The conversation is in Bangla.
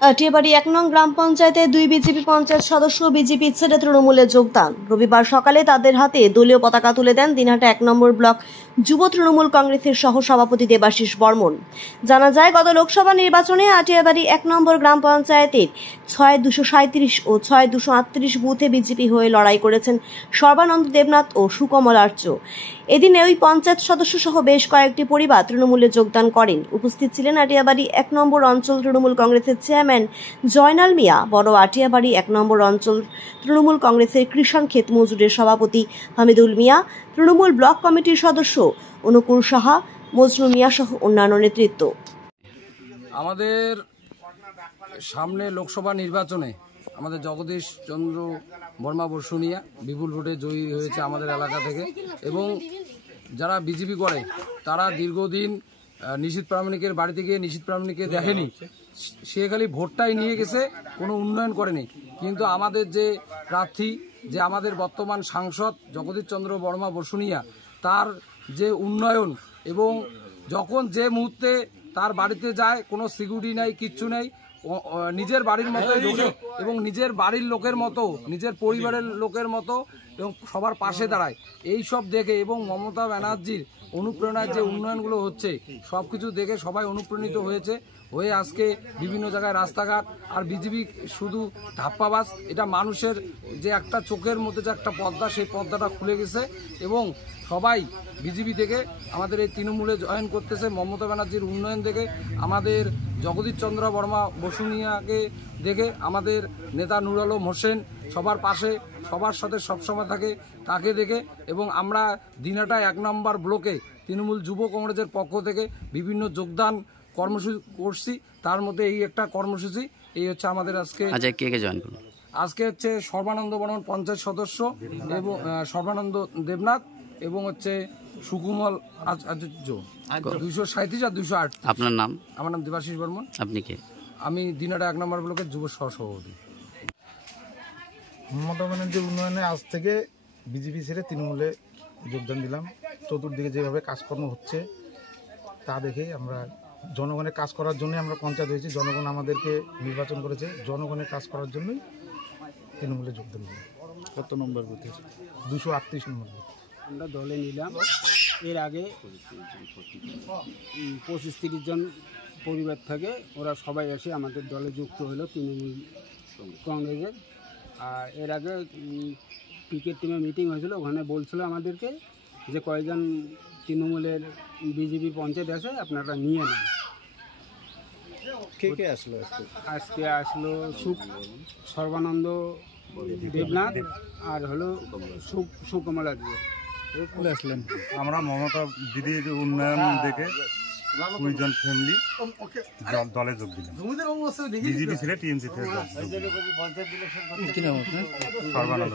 আটিয়াবাড়ি ১ নং গ্রাম পঞ্চায়েতে ২ বিজেপি পঞ্চায়েত সদস্য বিজেপি ছেড়ে তৃণমূলে যোগদান। রবিবার সকালে তাদের হাতে দলীয় পতাকা তুলে দেন দিনহাটা ১ নম্বর ব্লক যুব তৃণমূল কংগ্রেসের সহ সভাপতি দেবাশিস বর্মন। জানা যায়, গত লোকসভা নির্বাচনে আটিয়াবাড়ি ১ নম্বর গ্রাম পঞ্চায়েতের ৬-২৩৭ ও ৬-২৩৮ বুথে বিজেপি হয়ে লড়াই করেছেন সর্বানন্দ দেবনাথ ও সুকমল আর্য। এদিন ওই পঞ্চায়েত সদস্য সহ বেশ কয়েকটি পরিবার তৃণমূলে যোগদান করেন। উপস্থিত ছিলেন আটিয়াবাড়ি ১ নম্বর অঞ্চল তৃণমূল কংগ্রেসের চেয়ারম্যান জয়নাল মিয়া, বড় আটিয়াবাড়ি ১ নম্বর অঞ্চল তৃণমূল কংগ্রেসের কৃষাণ ক্ষেত মজুরের সভাপতি হামিদুল মিয়া, তৃণমূল ব্লক কমিটির সদস্য অনুকূল সাহা, মজনু মিয়া সহ অন্যান্য নেতৃত্ব। আমাদের সামনে লোকসভা নির্বাচনে আমাদের জগদীশ চন্দ্র বর্মা বসুনিয়া বিপুল ভোটে জয়ী হয়েছে আমাদের এলাকা থেকে, এবং যারা বিজেপি করে তারা দীর্ঘদিন নিশীথ প্রামাণিকের বাড়িতে গিয়ে নিশীথ প্রামাণিককে দেখেনি, সে খালি ভোটটাই নিয়ে গেছে, কোনো উন্নয়ন করেনি। কিন্তু আমাদের যে প্রার্থী, যে আমাদের বর্তমান সাংসদ জগদীশ চন্দ্র বর্মা বসুনিয়া, তার যে উন্নয়ন, এবং যখন যে মুহূর্তে তার বাড়িতে যায় কোনো সিকিউরিটি নাই, কিচ্ছু নেই, নিজের বাড়ির মতোই ঢোকে এবং নিজের বাড়ির লোকের মতো, নিজের পরিবারের লোকের মতো এবং সবার পাশে দাঁড়ায়। এই সব দেখে এবং মমতা ব্যানার্জির অনুপ্রেরণায় যে উন্নয়নগুলো হচ্ছে সব কিছু দেখে সবাই অনুপ্রাণিত হয়ে আজকে বিভিন্ন জায়গায় রাস্তাঘাট, আর বিজেপি শুধু ধাপ্পাবাজ, এটা মানুষের যে একটা চোখের মধ্যে যে একটা পর্দা, সেই পর্দাটা খুলে গেছে এবং সবাই বিজেপি থেকে আমাদের এই তৃণমূলে জয়েন করতেছে। মমতা ব্যানার্জির উন্নয়ন দেখে, আমাদের জগদীশ চন্দ্র বর্মা বসুনিয়াকে দেখে, আমাদের নেতা নুর আলম হোসেন সবার পাশে সবার সাথে সবসময় থাকে, তাকে দেখে, এবং আমরা দিনহাটা ১ নম্বর ব্লকে তৃণমূল যুব কংগ্রেসের পক্ষ থেকে বিভিন্ন যোগদান কর্মসূচি করছি। তার মধ্যে এই একটা কর্মসূচি, এই হচ্ছে আমাদের আজকে। আচ্ছা, কে কে জয়েন করুন? আজকে হচ্ছে সর্বানন্দ বর্মন পঞ্চায়েত সদস্য এবং সর্বানন্দ দেবনাথ, এবং হচ্ছে সুকুমল আচার্য ২৩৭ আর ২০৮। আপনার নাম? আমার নাম দেবাশিস বর্মন। আপনি কে? আমি দিনহাটা ১ নম্বর ব্লকের যুব সহসভাপতি। মমতা ব্যানার্জির উন্নয়নে আজ থেকে বিজেপি ছেড়ে তৃণমূলে যোগদান দিলাম। চতুর্দিকে যেভাবে কাজকর্ম হচ্ছে তা দেখে আমরা জনগণের কাজ করার জন্যই আমরা পঞ্চায়েত হয়েছি। জনগণ আমাদেরকে নির্বাচন করেছে, জনগণের কাজ করার জন্যই তৃণমূলে যোগদান দিলাম। কত নম্বর বুথে? ২৩৮ নম্বর বুথ। আমরা দলে নিলাম। এর আগে ২৫-৩০ জন পরিবার থাকে, ওরা সবাই এসে আমাদের দলে যুক্ত হলো তৃণমূল কংগ্রেসের। আর এর আগে ক্রিকেট টিমের মিটিং হয়েছিল, ওখানে বলছিল আমাদেরকে যে কয়েকজন তৃণমূলের বিজেপি পঞ্চায়েত আছে, আপনারা নিয়ে নেন। কে কে আসলো আজকে আসলো সর্বানন্দ দেবনাথ আর হলো সুকমল আর্য। আসলেন? আমরা মমতা দিদির উন্নয়ন দেখে ২ জন ফ্যামিলি দলে যোগ দিলাম। বিজেপি ছেড়ে টিএমসি থেকে। কি নাম আপনার? সর্বানন্দ।